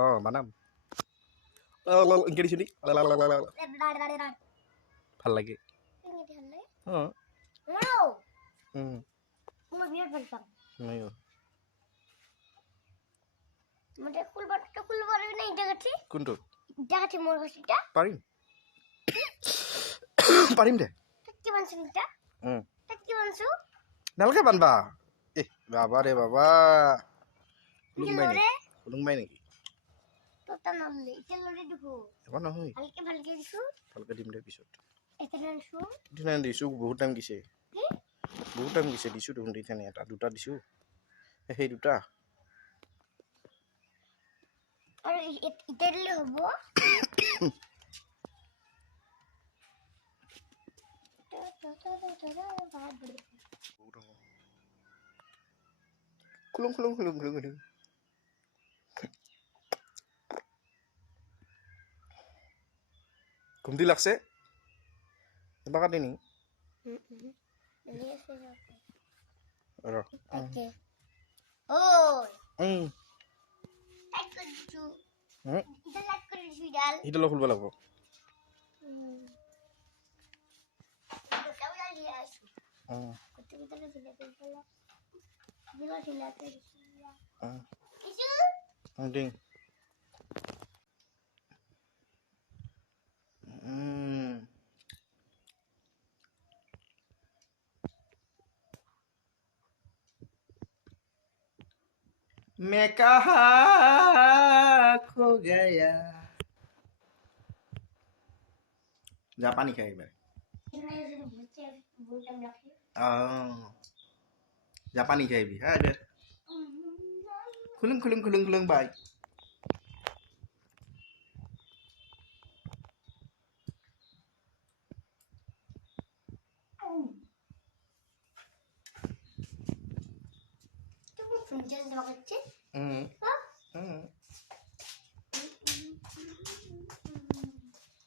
Oh, mana? Ingkir di sini. Hal lagi. Oh. Ayo. Kuntu. Parim. Parim deh. Nalga banba. Baba re baba. Kulung main nih. Apa nahui? Halka dim deh pisut. Dinan disu বহুত time গিছে দিছো দেখোন দি থানে এটা দুটা দিছো সেই দুটা আর এটা দিলে হবো খুলুং ঘুমতি লাগছে এবাৰ কাটি নি ৰ ওকে ওই হুম লাইক করে দিছু এটা লাইক করে দিছু ডাল এটা লো খুলবা লাগব এটা বলা দিয়ে আসু কত ভিতরে ফিলে ফেলা দিলা ফিলাতে দিছু ডিং मैं कहाँ खो गया जा पानी खाए एक बार जा पानी खाए भी हाँ इधर खुलुंग बाय তুমি ফোন চার্জ লাগাচ্ছে